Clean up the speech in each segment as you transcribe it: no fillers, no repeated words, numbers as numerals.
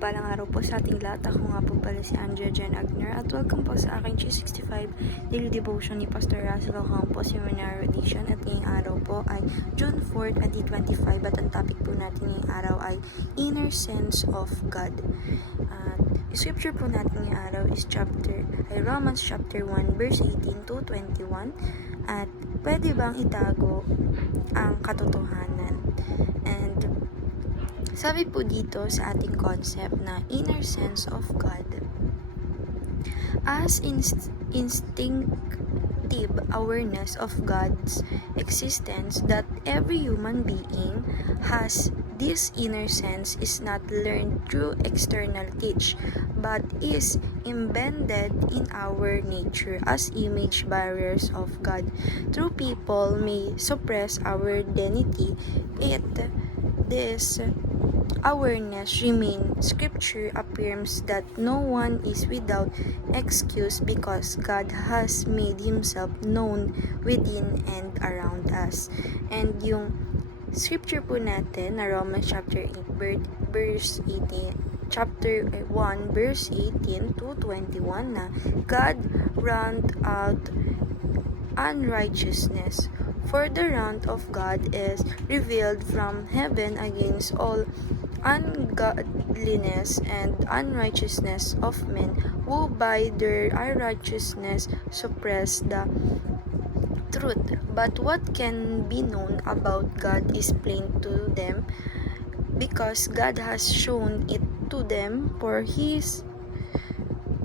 mapagpalang araw po sa ating lahat. Ako nga po pala si Andrea Jen Agner at welcome po sa aking 365 Daily Devotion ni Pastor Russell Ocampo Seminary Edition. At ngayong araw po ay June 4, 2025 at ang topic po natin ngayong araw ay Inner Sense of God. At scripture po natin ngayong araw is Romans chapter 1 verse 18 to 21. At pwede bang itago ang katotohanan? And sabi po dito sa ating concept na inner sense of God as instinctive awareness of God's existence that every human being has. This inner sense is not learned through external teach but is embedded in our nature as image bearers of God. True people may suppress our identity, this awareness remain. Scripture affirms that no one is without excuse because God has made Himself known within and around us. And yung scripture po natin na Romans chapter 8 verse 18, chapter 1 verse 18 to 21 na God round out unrighteousness. For the wrath of God is revealed from heaven against all ungodliness and unrighteousness of men who by their unrighteousness suppress the truth. But what can be known about God is plain to them because God has shown it to them, for His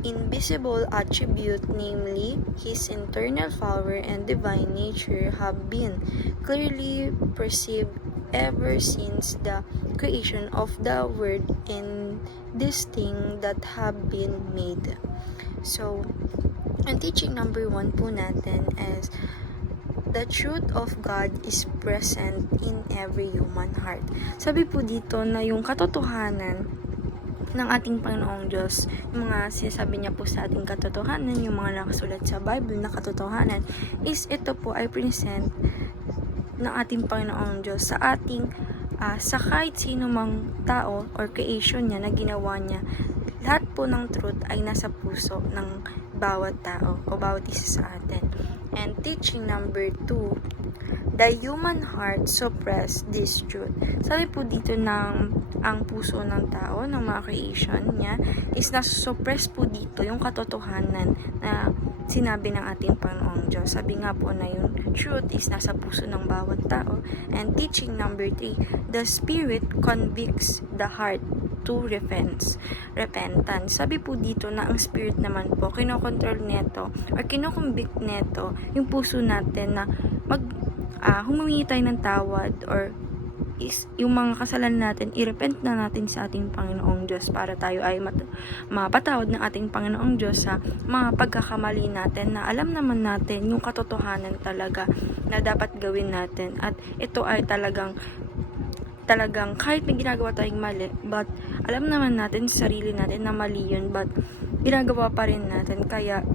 invisible attribute, namely His internal power and divine nature, have been clearly perceived ever since the creation of the world in this thing that have been made. So, ang teaching number 1 po natin is the truth of God is present in every human heart. Sabi po dito na yung katotohanan ng ating Panginoong Diyos, yung mga sinasabi niya po sa ating katotohanan, yung mga nakasulat sa Bible na katotohanan, is ito po ay present ng ating Panginoong Diyos sa ating, sa kahit sino mang tao or creation niya na ginawa niya. Lahat po ng truth ay nasa puso ng bawat tao o bawat isa sa atin. And teaching number 2, the human heart suppress this truth. Sabi po dito ng ang puso ng tao, ng mga creation niya, is nasusuppress po dito yung katotohanan na sinabi ng ating Panginoong Diyos. Sabi nga po na yung truth is nasa puso ng bawat tao. And teaching number 3, the Spirit convicts the heart to repentance. Sabi po dito na ang Spirit naman po, kinokontrol neto or kinoconvict neto yung puso natin na humingi tayo ng tawad or is yung mga kasalanan natin, i-repent na natin sa ating Panginoong Diyos para tayo ay mapatawad ng ating Panginoong Diyos sa mga pagkakamali natin na alam naman natin yung katotohanan talaga na dapat gawin natin. At ito ay talagang kahit may ginagawa tayong mali, but alam naman natin sa sarili natin na mali yun, but ginagawa pa rin natin. Kaya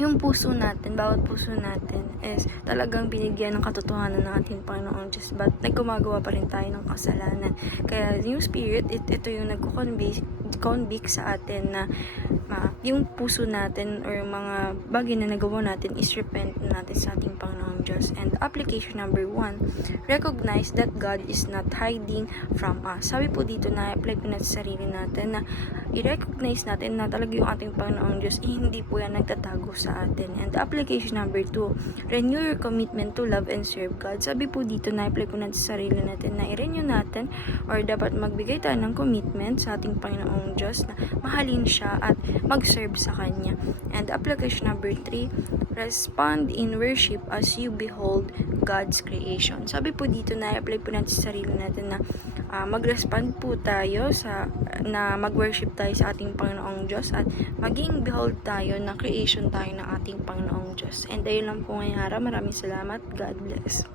yung puso natin, bawat puso natin is talagang binigyan ng katotohanan ng ating Panginoong Diyos, but nagkumagawa pa rin tayo ng kasalanan. Kaya yung Spirit, ito yung nagko-convict sa atin na yung puso natin or mga bagay na nagawa natin is repent natin sa ating Panginoong Diyos. And application number 1, recognize that God is not hiding from us. Sabi po dito na apply ko na sa sarili natin na i-recognize natin na talaga yung ating Panginoong Diyos hindi po yan nagtatago sa atin. And application number 2, renew your commitment to love and serve God. Sabi po dito na apply ko na sa sarili natin na i-renew natin or dapat magbigay tayo ng commitment sa ating Panginoong Diyos na mahalin siya at mag-serve sa Kanya. And application number 3, respond in worship as you behold God's creation. Sabi po dito na i-apply po natin sa sarili natin na mag-respond po tayo na mag-worship tayo sa ating Panginoong Diyos at maging behold tayo na creation tayo ng ating Panginoong Diyos. And ayun lang po ngayong araw. Maraming salamat. God bless.